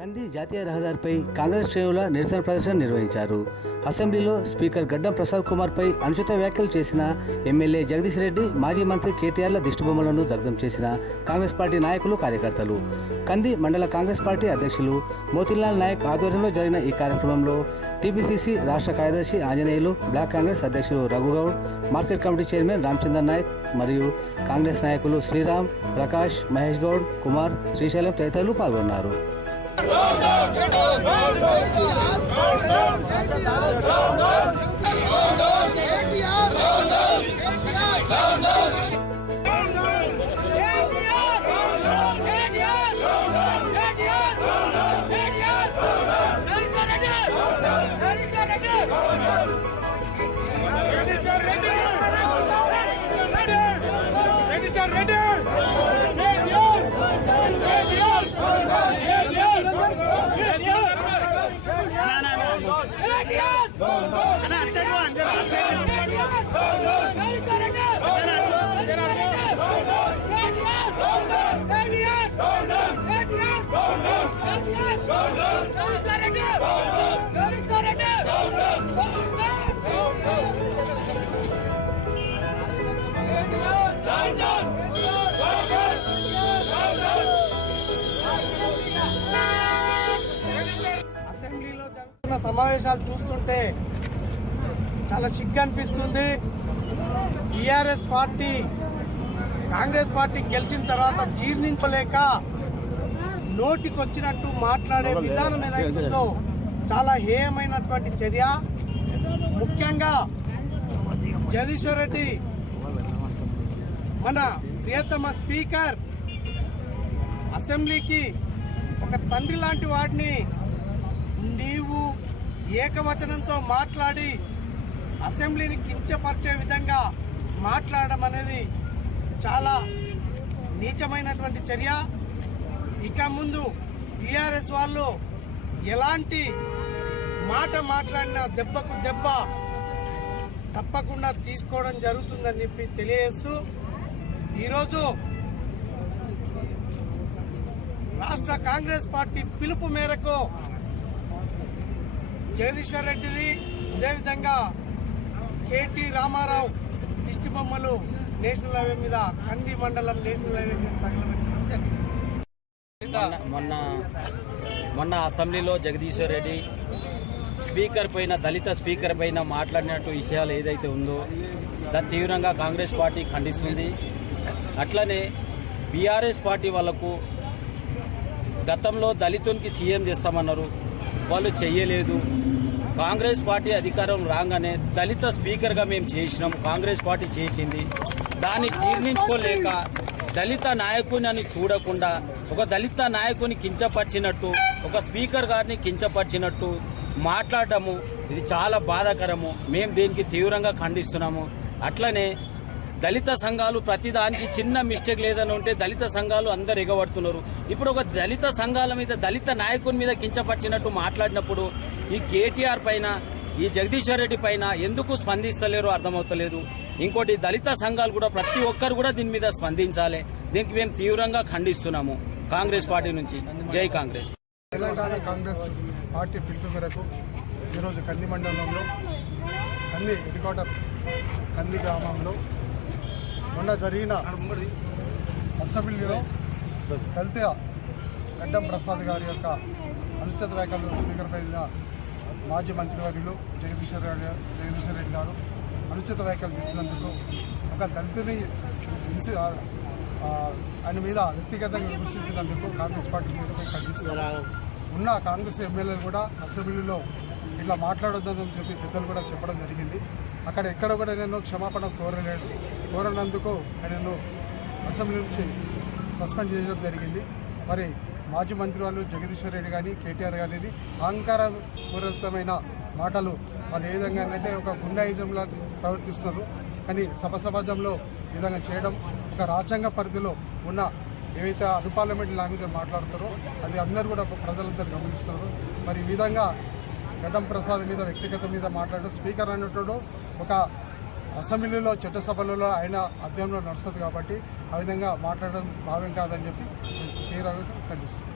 కంది జాతీయ రహదారిపై కాంగ్రెస్ శ్రేణుల నిరసన ప్రదర్శన నిర్వహించారు. అసెంబ్లీలో స్పీకర్ గడ్డం ప్రసాద్ కుమార్ పై అనుచిత వ్యాఖ్యలు చేసిన ఎమ్మెల్యే జగదీష్ రెడ్డి, మాజీ మంత్రి కేటీఆర్ల దిష్టిబొమ్మలను దగ్ధం చేసిన కాంగ్రెస్ పార్టీ నాయకులు, కార్యకర్తలు. కంది మండల కాంగ్రెస్ పార్టీ అధ్యక్షులు మోతీలాల్ నాయక్ ఆధ్వర్యంలో జరిగిన ఈ కార్యక్రమంలో టీపీసీసీ రాష్ట్ర కార్యదర్శి ఆంజనేయులు, బ్లాక్ కాంగ్రెస్ అధ్యక్షులు Raghu Goud, market committee chairman Ramachandar Nayak మరియు కాంగ్రెస్ నాయకులు శ్రీరామ్, ప్రకాష్, మహేష్ గౌడ్, కుమార్, శ్రీశైలం తదితరులు పాల్గొన్నారు. అసెంబ్లీలో జరుగుతున్న సమావేశాలు చూస్తుంటే చాలా సిగ్గు అనిపిస్తుంది. టీఆర్ఎస్ పార్టీ కాంగ్రెస్ పార్టీ గెలిచిన తర్వాత జీర్ణించలేక నోటికొచ్చినట్టు మాట్లాడే విధానం ఏదైతుందో చాలా హేయమైనటువంటి చర్య. ముఖ్యంగా జగదీశ్వర్ రెడ్డి మన ప్రియతమ స్పీకర్ అసెంబ్లీకి ఒక తండ్రి లాంటి వాడిని నీవు ఏకవచనంతో మాట్లాడి అసెంబ్లీని కించపరిచే విధంగా మాట్లాడడం అనేది చాలా నీచమైనటువంటి చర్య. ఇక ముందు టీఆర్ఎస్ వాళ్ళు ఎలాంటి మాట మాట్లాడినా దెబ్బకు దెబ్బ తప్పకుండా తీసుకోవడం జరుగుతుందని చెప్పి తెలియజేస్తూ, ఈరోజు రాష్ట్ర కాంగ్రెస్ పార్టీ పిలుపు మేరకు జగదీశ్వర్ రెడ్డిది, అదేవిధంగా కేటీ రామారావు దిష్టిబొమ్మలు నేషనల్ హైవే మీద, కంది మండలం నేషనల్ హైవే మీద తగలబెట్టడం జరిగింది. మొన్న అసెంబ్లీలో జగదీశ్వర్ రెడ్డి స్పీకర్ పైన, దళిత స్పీకర్ పైన మాట్లాడినట్టు విషయాలు ఏదైతే ఉందో దాన్ని తీవ్రంగా కాంగ్రెస్ పార్టీ ఖండిస్తుంది. అట్లనే బీఆర్ఎస్ పార్టీ వాళ్లకు గతంలో దళితునికి సీఎం చేస్తామన్నారు, వాళ్ళు చెయ్యలేదు. కాంగ్రెస్ పార్టీ అధికారం రాగానే దళిత స్పీకర్గా మేము చేసినాం, కాంగ్రెస్ పార్టీ చేసింది. దాన్ని జీర్ణించుకోలేక దళిత నాయకుని చూడకుండా ఒక దళిత నాయకుని కించపరిచినట్టు, ఒక స్పీకర్ గారిని కించపరిచినట్టు మాట్లాడటము ఇది చాలా బాధాకరము. మేము దీనికి తీవ్రంగా ఖండిస్తున్నాము. అట్లనే దళిత సంఘాలు ప్రతిదానికి చిన్న మిస్టేక్ లేదని ఉంటే దళిత సంఘాలు అందరు ఎగబడుతున్నారు. ఇప్పుడు ఒక దళిత సంఘాల మీద, దళిత నాయకుని మీద కించపరిచినట్టు మాట్లాడినప్పుడు ఈ కేటీఆర్ పైన, ఈ జగదీశ్వర్ రెడ్డి పైన ఎందుకు స్పందిస్తలేరో అర్థమవుతలేదు. ఇంకోటి, దళిత సంఘాలు కూడా ప్రతి ఒక్కరు కూడా దీని మీద స్పందించాలి. దీనికి మేము తీవ్రంగా ఖండిస్తున్నాము కాంగ్రెస్ పార్టీ నుంచి. జై కాంగ్రెస్. తెలంగాణ కాంగ్రెస్ పార్టీ పిలుపు మేరకు ఈరోజు కంది మండలంలో కంది హెడ్క్వార్టర్ కంది గ్రామంలో మొన్న జరిగిన అసెంబ్లీలో దళిత గడ్డం ప్రసాద్ గారి యొక్క అనుచిత వ్యాఖ్యలు స్పీకర్ పైన మాజీ మంత్రివర్యులు జగదీశ్వర్ రెడ్డి గారు అనుచిత వ్యాఖ్యలు చేసినందుకు ఒక దళితుని ఆయన మీద వ్యక్తిగతంగా విమర్శించినందుకు కాంగ్రెస్ పార్టీ మీదపై ఖండిస్తున్నారు. ఉన్న కాంగ్రెస్ ఎమ్మెల్యేలు కూడా అసెంబ్లీలో ఇట్లా మాట్లాడొద్దని చెప్పి పెద్దలు కూడా చెప్పడం జరిగింది. అక్కడ ఎక్కడ కూడా నేను క్షమాపణ కోరనందుకు నేను అసెంబ్లీ నుంచి సస్పెండ్ చేయడం జరిగింది. మరి మాజీ మంత్రి వాళ్ళు జగదీశ్వర్ రెడ్డి కానీ కేటీఆర్ కానీ అహంకారపూరితమైన మాటలు వాళ్ళు ఏ విధంగా అంటే ఒక గుండాయిజంలా ప్రవర్తిస్తున్నారు. కానీ సమాజంలో ఈ విధంగా చేయడం, ఒక రాజ్యాంగ పరిధిలో ఉన్న ఏవైతే అన్పార్లమెంటరీ లాంగ్వేజ్ మాట్లాడతారో అది అందరూ కూడా ప్రజలందరూ గమనిస్తున్నారు. మరి ఈ విధంగా గడ్డం ప్రసాద్ మీద వ్యక్తిగత మీద మాట్లాడడం, స్పీకర్ అన్నట్టు ఒక అసెంబ్లీలో చట్టసభలలో ఆయన అధ్యయనంలో నడుస్తుంది కాబట్టి ఆ విధంగా మాట్లాడడం భావ్యం కాదని చెప్పి తీవ్రంగా ఖండిస్తుంది.